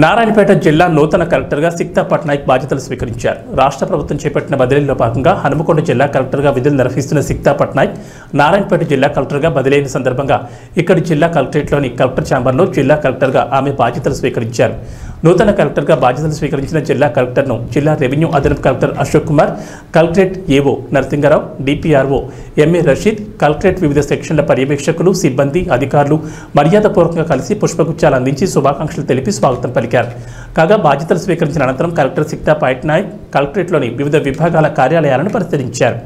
నారాయణపేట జిల్లా నూతన కలెక్టర్గా సిక్తా పట్నాయక్ బాధ్యతలు స్వీకరించారు. రాష్ట్ర ప్రభుత్వం చేపట్టిన బదిలీలో భాగంగా హనుమకొండ జిల్లా కలెక్టర్గా విధులు నిర్వహిస్తున్న సిక్తా పట్నాయక్ నారాయణపేట జిల్లా కలెక్టర్గా బదిలీ అయిన సందర్భంగా ఇక్కడి జిల్లా కలెక్టరేట్లోని కలెక్టర్ ఛాంబర్లో జిల్లా కలెక్టర్గా ఆమె బాధ్యతలు స్వీకరించారు. నూతన కలెక్టర్గా బాధ్యతలు స్వీకరించిన జిల్లా కలెక్టర్ను జిల్లా రెవెన్యూ అదనపు collector Ashok Kumar, collectorate AO Narasingarao, DPRO MA Rasheed, collectorate వివిధ సెక్షన్ల పర్యవేక్షకులు, సిబ్బంది, అధికారులు మర్యాదపూర్వకంగా కలిసి పుష్పగుచ్చాలు అందించి శుభాకాంక్షలు తెలిపి స్వాగతం పలికారు. కాగా బాధ్యతలు స్వీకరించిన అనంతరం కలెక్టర్ సిక్తా పట్నాయక్ కలెక్టరేట్లోని వివిధ విభాగాల కార్యాలయాలను పరిశీలించారు.